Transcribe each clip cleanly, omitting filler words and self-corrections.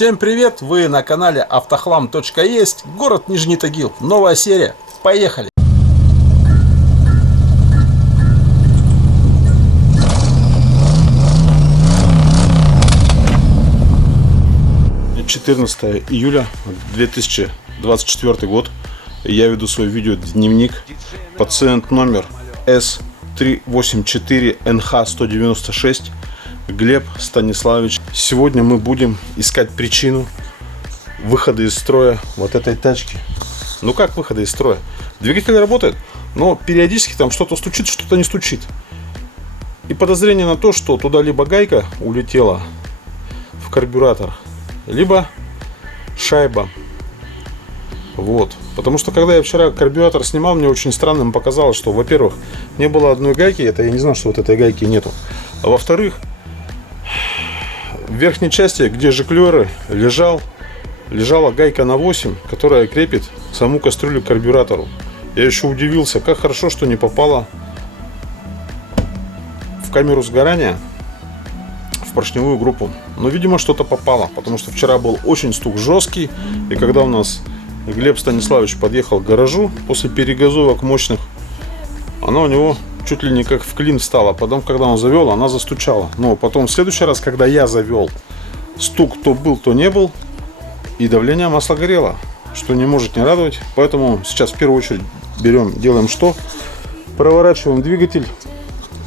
Всем привет! Вы на канале Автохлам.есть, город Нижний Тагил. Новая серия. Поехали! — 14 июля 2024 год. Я веду свой видеодневник. Пациент номер С384НХ196 Глеб Станиславович. Сегодня мы будем искать причину выхода из строя вот этой тачки. Ну как выхода из строя? Двигатель работает, но периодически там что-то стучит, что-то не стучит. И подозрение на то, что туда либо гайка улетела в карбюратор, либо шайба. Вот. Потому что когда я вчера карбюратор снимал, мне очень странным показалось, что, во-первых, не было одной гайки, это я не знал, что вот этой гайки нету. А во-вторых, в верхней части, где жиклеры, лежала гайка на 8, которая крепит саму кастрюлю к карбюратору. Я еще удивился, как хорошо, что не попала в камеру сгорания, в поршневую группу. Но, видимо, что-то попало, потому что вчера был очень стук жесткий. И когда у нас Глеб Станиславович подъехал к гаражу после перегазовок мощных, она у него чуть ли не как в клин встала. Потом, когда он завел, она застучала. Но потом в следующий раз, когда я завел, стук то был, то не был. И давление масла горело, что не может не радовать. Поэтому сейчас в первую очередь делаем что? Проворачиваем двигатель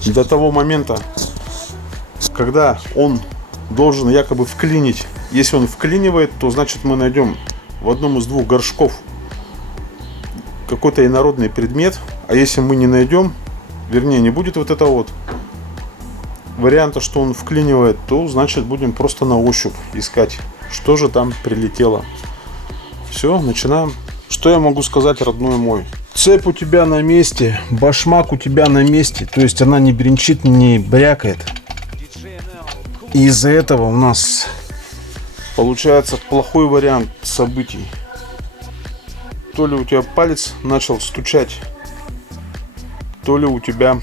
до того момента, когда он должен якобы вклинить. Если он вклинивает, то значит мы найдем в одном из двух горшков какой-то инородный предмет. А если мы не найдем, вернее не будет вот этого вот варианта, что он вклинивает, то значит будем просто на ощупь искать, что же там прилетело. Все, начинаем. Что я могу сказать, родной мой? Цепь у тебя на месте, башмак у тебя на месте, то есть она не бренчит, не брякает. И из-за этого у нас получается плохой вариант событий. То ли у тебя палец начал стучать, то ли у тебя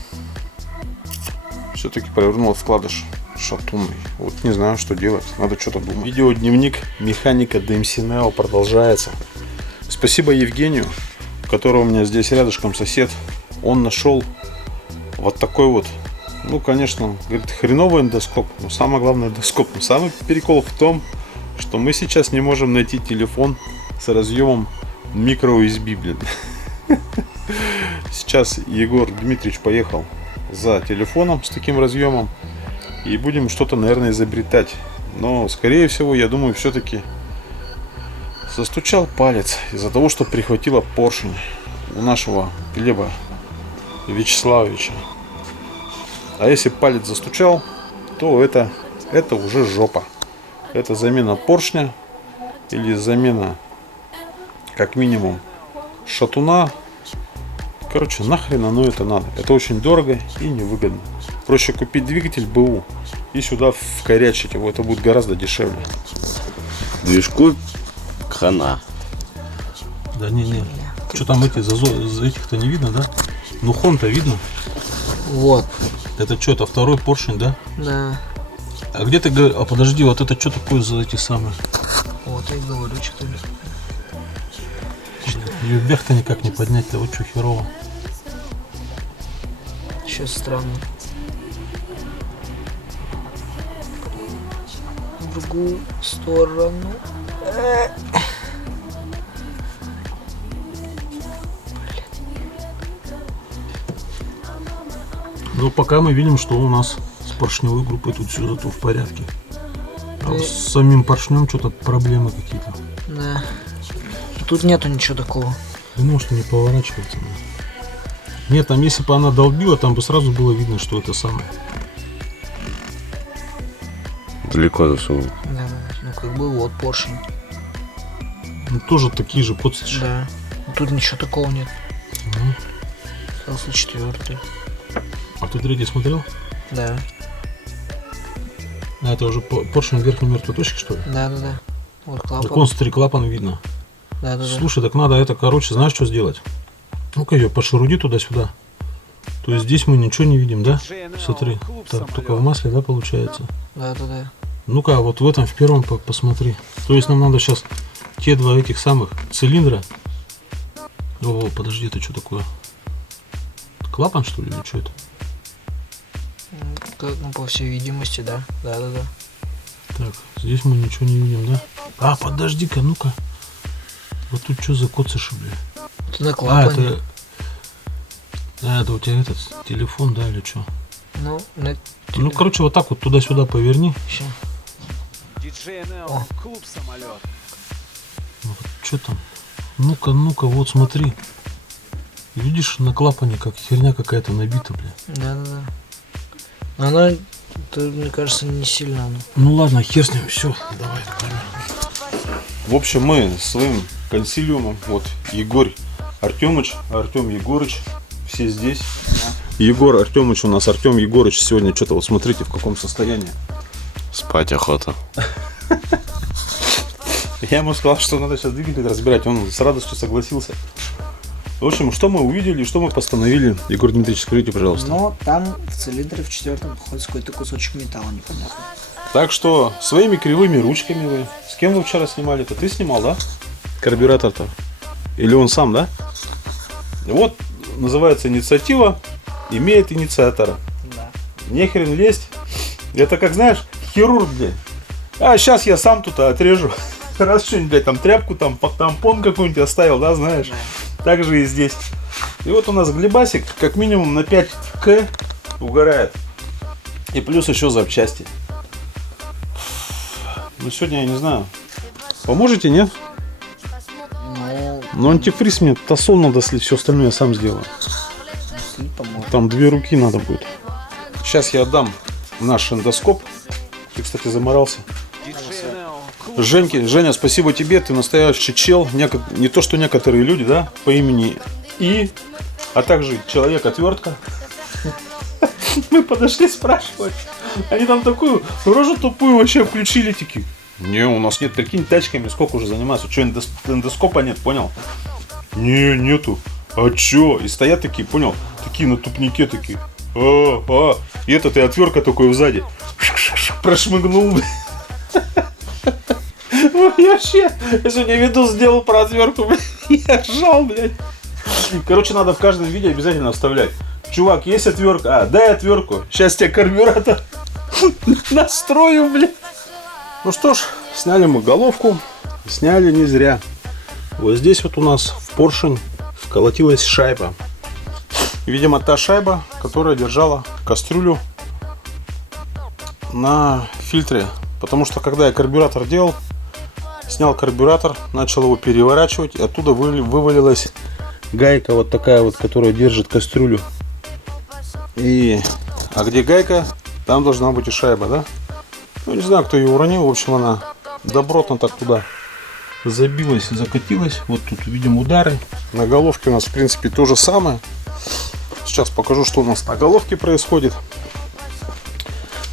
все-таки провернул вкладыш шатунный. Вот не знаю, что делать. Надо что-то думать. Видеодневник механика DMC Neo продолжается. Спасибо Евгению, которого у меня здесь рядышком сосед. Он нашел вот такой вот, ну, конечно, говорит, хреновый эндоскоп. Но самое главное эндоскоп. Но самый прикол в том, что мы сейчас не можем найти телефон с разъемом micro-USB, блин. Сейчас Егор Дмитриевич поехал за телефоном с таким разъемом. И будем что-то, наверное, изобретать. Но, скорее всего, я думаю, все-таки застучал палец из-за того, что прихватило поршень у нашего Глеба Вячеславовича. А если палец застучал, то это уже жопа. Это замена поршня или замена, как минимум, шатуна. Короче, нахрен оно это надо. Это очень дорого и невыгодно. Проще купить двигатель БУ и сюда вкорячить его. Это будет гораздо дешевле. Движку хана. Да не. Что там эти этих-то не видно, да? Ну хон-то видно. Вот. Это что, это второй поршень, да? Да. А где ты говоришь? А подожди, вот это что такое за эти самые? Вот я и говорю, что ли. Ее вверх-то никак не поднять-то, вот что херово. Сейчас странно. В другую сторону. Ну, пока мы видим, что у нас с поршневой группой тут все зато в порядке. А вот с самим поршнем что-то проблемы какие-то. Да. Тут нету ничего такого. Да может не поворачивается. Нет, там если бы она долбила, там бы сразу было видно, что это самое. Далеко засунул. Да. Ну как бы вот поршень. Ну, тоже такие же подсвечи. Да. Тут ничего такого нет. Угу. Остался четвертый. А ты третий смотрел? Да. А это уже поршень верхней мертвой точки, что ли? Да. Вот клапан. Так вон, смотри, клапан видно. Да. Слушай, так надо это, короче, знаешь, что сделать? Ну-ка ее пошеруди туда-сюда. То есть здесь мы ничего не видим, да? Смотри, так, только в масле, да, получается? Да. Ну-ка, вот в этом, в первом посмотри. То есть нам надо сейчас те два этих самых цилиндра. О, подожди, это что такое? Клапан, что ли, или что это? Ну, по всей видимости, да. Да. Так, здесь мы ничего не видим, да? А, подожди-ка, ну-ка. Вот тут что за коцыши, бля? Это на клапане. Это у тебя этот телефон, да, или что? Ну, короче, вот так вот туда-сюда поверни. Ща. Диджей Нео, клуб самолет. Вот, что там? Ну-ка, вот смотри. Видишь, на клапане как херня какая-то набита, бля. Да. Она, это, мне кажется, не сильно. Ну ладно, хер с ним, все, давай. В общем, мы своим консилиумом, вот Егор Артемыч, Артем Егорыч, все здесь. Егор Артемыч у нас, Артем Егорыч сегодня что-то, вот смотрите, в каком состоянии. Спать охота. Я ему сказал, что надо сейчас двигатель разбирать, он с радостью согласился. В общем, что мы увидели, что мы постановили. Егор Дмитриевич, скажите, пожалуйста. Но там в цилиндре в четвертом находится какой-то кусочек металла непонятный. Так что своими кривыми ручками вы. С кем вы вчера снимали-то? Ты снимал, да? Карбюратор-то. Или он сам, да? Вот называется инициатива имеет инициатора. Да. Нехрен лезть. Это как, знаешь, хирург, блядь. А сейчас я сам тут отрежу. Раз что-нибудь, блядь, там тряпку, там тампон какой-нибудь оставил, да, знаешь? Да. Так же и здесь. И вот у нас глебасик как минимум на 5К угорает. И плюс еще запчасти. Ну сегодня я не знаю. Поможете, нет? Ну, Но антифриз мне тосол надо слить, все остальное я сам сделаю. поможет. Там 2 руки надо будет. Сейчас я отдам наш эндоскоп. Ты, кстати, заморался. Диджей Нео, клуб Женя, спасибо тебе, ты настоящий чел. Не то, что некоторые люди, да, по имени а также человек-отвертка. Мы подошли спрашивать. Они там такую рожу тупую вообще включили, такие. Не, у нас нет, прикинь, тачками сколько уже занимаются. Что, эндоскопа нет, понял? Не, нету. А чё? И стоят такие, понял? Такие на тупнике такие. И этот и отвертка такой сзади. Прошмыгнул. Я вообще, я сегодня видос сделал про отвертку, блядь. Я ржал, блядь. Короче, надо в каждом видео обязательно вставлять. Чувак, есть отвертка? Дай отвертку. Сейчас тебе карбюратор настрою, блядь. Ну что ж, сняли мы головку. Сняли не зря. Вот здесь вот у нас в поршень вколотилась шайба. Видимо, та шайба, которая держала кастрюлю на фильтре. Потому что когда я карбюратор делал, снял карбюратор, начал его переворачивать, и оттуда вывалилась гайка вот такая вот, которая держит кастрюлю. А где гайка, там должна быть и шайба, да? Ну, не знаю, кто ее уронил. В общем, она добротно так туда забилась, закатилась. Вот тут видим удары. На головке у нас, в принципе, то же самое. Сейчас покажу, что у нас на головке происходит.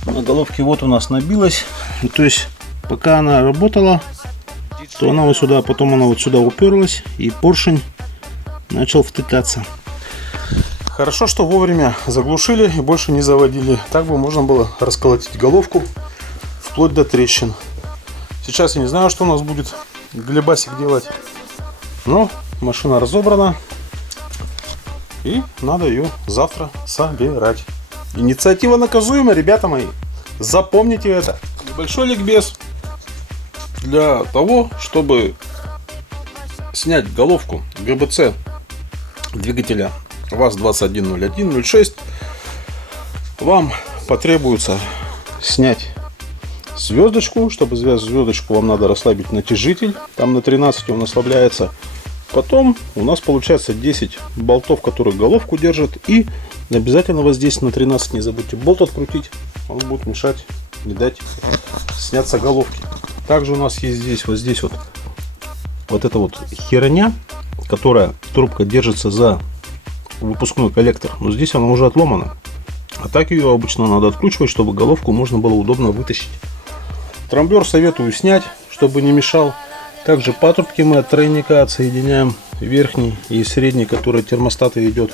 На головке вот у нас набилась. И, то есть, пока она работала, то она вот сюда, потом она вот сюда уперлась, и поршень начал втыкаться. Хорошо, что вовремя заглушили и больше не заводили. Так бы можно было расколотить головку вплоть до трещин. Сейчас я не знаю, что у нас будет глебасик делать. Но машина разобрана. И надо ее завтра собирать. Инициатива наказуема, ребята мои. Запомните это. Небольшой ликбез для того, чтобы снять головку ГБЦ двигателя ВАЗ-2101-06. Вам потребуется снять звездочку. Чтобы связать звездочку, вам надо расслабить натяжитель. Там на 13 он ослабляется. Потом у нас получается 10 болтов, которые головку держат. И обязательно вот здесь на 13 не забудьте болт открутить. Он будет мешать, не дать сняться головки. Также у нас есть здесь вот эта вот херня, которая трубка держится за выпускной коллектор. Но здесь она уже отломана. А так ее обычно надо откручивать, чтобы головку можно было удобно вытащить. Трамблер советую снять, чтобы не мешал. Также патрубки мы от тройника отсоединяем. Верхний и средний, который от термостата идет.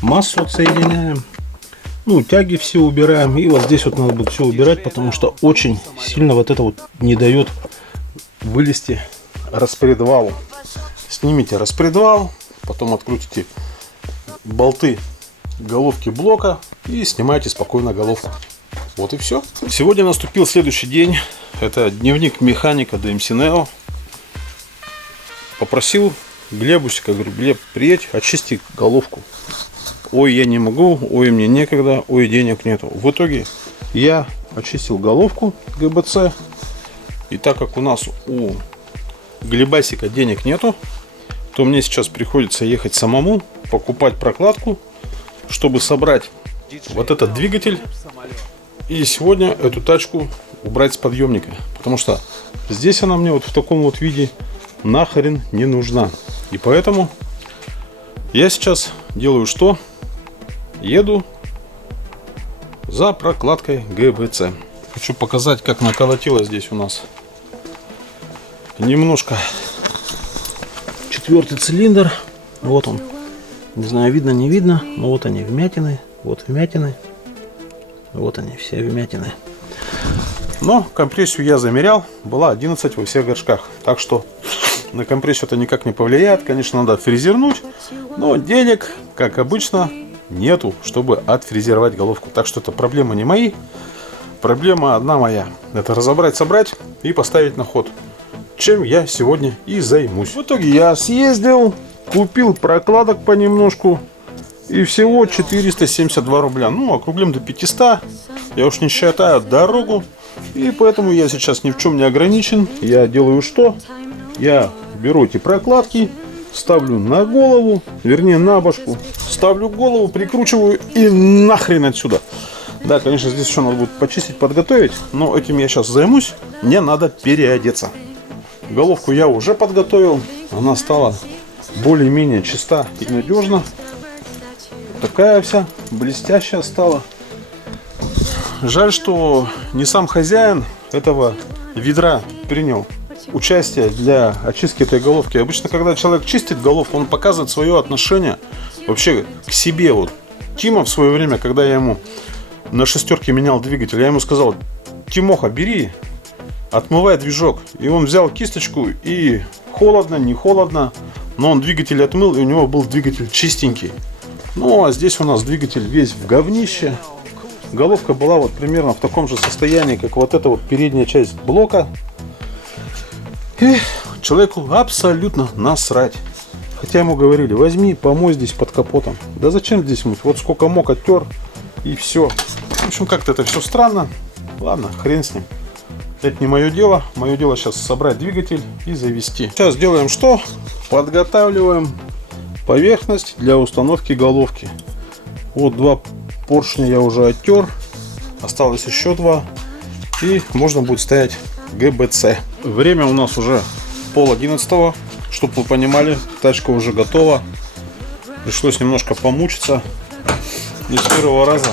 Массу отсоединяем. Ну, тяги все убираем. И вот здесь вот надо будет все убирать, потому что очень сильно вот это вот не дает Вылезти распредвалу. Снимите распредвал, потом открутите болты головки блока и снимайте спокойно головку. Вот и все. Сегодня наступил следующий день. Это дневник механика DMC Neo. Попросил Глебусика, говорю: Глеб, приедь, очисти головку. Ой, я не могу, ой, мне некогда, ой, денег нету. В итоге я очистил головку ГБЦ. И так как у нас у Глебасика денег нету, то мне сейчас приходится ехать самому, покупать прокладку, чтобы собрать вот этот двигатель. И сегодня эту тачку убрать с подъемника. Потому что здесь она мне вот в таком вот виде нахрен не нужна. И поэтому я сейчас делаю что? Еду за прокладкой ГБЦ. Хочу показать, как наколотило здесь у нас. Немножко. Четвертый цилиндр. Вот он. Не знаю, видно, не видно. Но вот они, вмятины. Вот вмятины. Вот они, все вмятины. Но компрессию я замерял. Была 11 во всех горшках. Так что на компрессию это никак не повлияет. Конечно, надо фрезернуть. Но денег, как обычно, нету, чтобы отфрезеровать головку. Так что это проблема не мои. Проблема одна моя. Это разобрать, собрать и поставить на ход. Чем я сегодня и займусь. В итоге я съездил, купил прокладок понемножку. И всего 472 рубля. Ну, округлим до 500. Я уж не считаю дорогу. И поэтому я сейчас ни в чем не ограничен. Я делаю что? Я беру эти прокладки, ставлю на голову, вернее на башку. Ставлю голову, прикручиваю и нахрен отсюда. Да, конечно, здесь еще надо будет почистить, подготовить. Но этим я сейчас займусь. Мне надо переодеться. Головку я уже подготовил. Она стала более-менее чиста и надежна. Такая вся блестящая стала. Жаль, что не сам хозяин этого ведра принял участие для очистки этой головки. Обычно, когда человек чистит головку, он показывает свое отношение вообще к себе. Вот Тима в свое время, когда я ему на шестерке менял двигатель, я ему сказал: Тимоха, бери, отмывай движок. И он взял кисточку, и холодно, не холодно, но он двигатель отмыл, и у него был двигатель чистенький. Ну, а здесь у нас двигатель весь в говнище. Головка была вот примерно в таком же состоянии, как вот эта вот передняя часть блока. И человеку абсолютно насрать. Хотя ему говорили: возьми, помой здесь под капотом. Да зачем здесь мыть? Вот сколько мог оттер, и все. В общем, как-то это все странно. Ладно, хрен с ним. Это не мое дело. Мое дело сейчас собрать двигатель и завести. Сейчас делаем что? Подготавливаем поверхность для установки головки. Вот два поршня я уже оттер. Осталось еще два. И можно будет ставить ГБЦ. Время у нас уже 10:30. Чтобы вы понимали, тачка уже готова. Пришлось немножко помучиться. Не с первого раза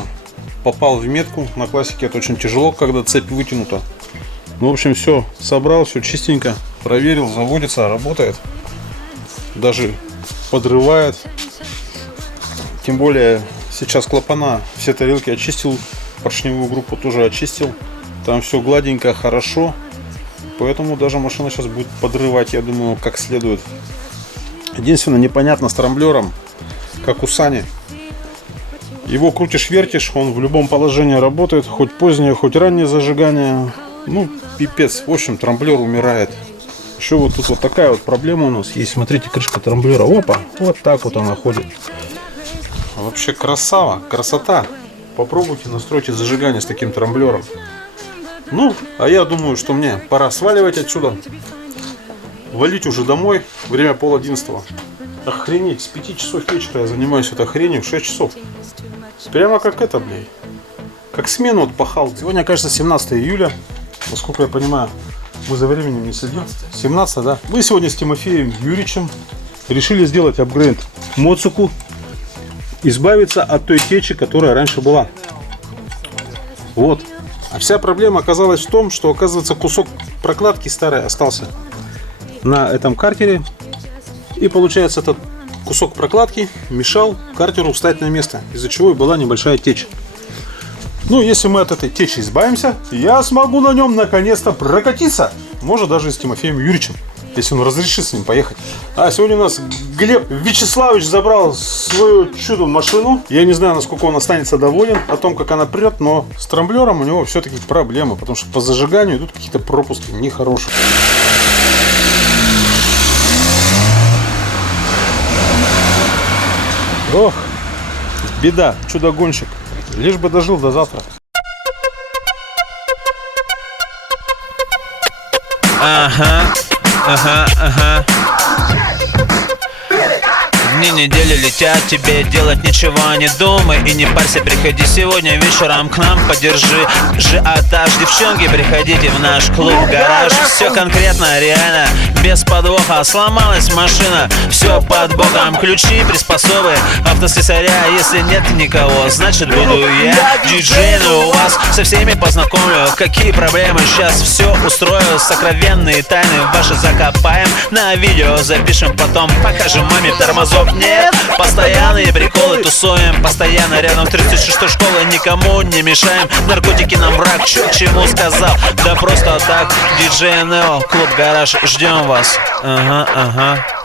попал в метку. На классике это очень тяжело, когда цепь вытянута. Ну, в общем, все собрал, все чистенько. Проверил, заводится, работает. Даже подрывает. Тем более сейчас клапана, все тарелки очистил. Поршневую группу тоже очистил. Там все гладенько, хорошо. Поэтому даже машина сейчас будет подрывать, я думаю, как следует. Единственное, непонятно с трамблером, как у Сани. Его крутишь-вертишь, он в любом положении работает. Хоть позднее, хоть раннее зажигание. Ну, пипец. В общем, трамблер умирает. Еще вот тут вот такая вот проблема у нас есть. Смотрите, крышка трамблера. Опа, вот так вот она ходит. Вообще красава, красота. Попробуйте настройте зажигание с таким трамблером. Ну, а я думаю, что мне пора сваливать отсюда. Валить уже домой. Время 10:30. Охренеть, с 5 часов вечера я занимаюсь этой хренью, 6 часов. Прямо как это, блядь. Как смену отпахал. Сегодня, кажется, 17 июля. Насколько я понимаю, мы за временем не следим. 17, да? Мы сегодня с Тимофеем Юрьевичем решили сделать апгрейд моцику. Избавиться от той течи, которая раньше была. Вот. А вся проблема оказалась в том, что, оказывается, кусок прокладки старый остался на этом картере. И получается, этот кусок прокладки мешал картеру встать на место, из-за чего и была небольшая течь. Ну, если мы от этой течи избавимся, я смогу на нем наконец-то прокатиться. Может, даже и с Тимофеем Юрьевичем, если он разрешит с ним поехать. А сегодня у нас Глеб Вячеславович забрал свою чудо-машину. Я не знаю, насколько он останется доволен о том, как она прет, но с трамблером у него все-таки проблемы, потому что по зажиганию идут какие-то пропуски нехорошие. Ох, беда, чудо-гонщик. Лишь бы дожил до завтра. Ага. Дни недели летят, тебе делать ничего не думай и не парься, приходи сегодня вечером к нам, подержи ажиотаж. Девчонки, приходите в наш клуб-гараж. Все конкретно, реально, без подвоха. Сломалась машина, все под боком. Ключи, приспособы, автослесаря. Если нет никого, значит буду я диджей, но у вас со всеми познакомлю. Какие проблемы, сейчас все устрою. Сокровенные тайны ваши закопаем, на видео запишем, потом покажем маме. Тормозов нет, постоянные приколы тусуем. Постоянно рядом с 36-й школой, никому не мешаем. Наркотики нам враг, чё к чему сказал? Да просто так, диджей Нео, клуб-гараж, ждем вас. Ага.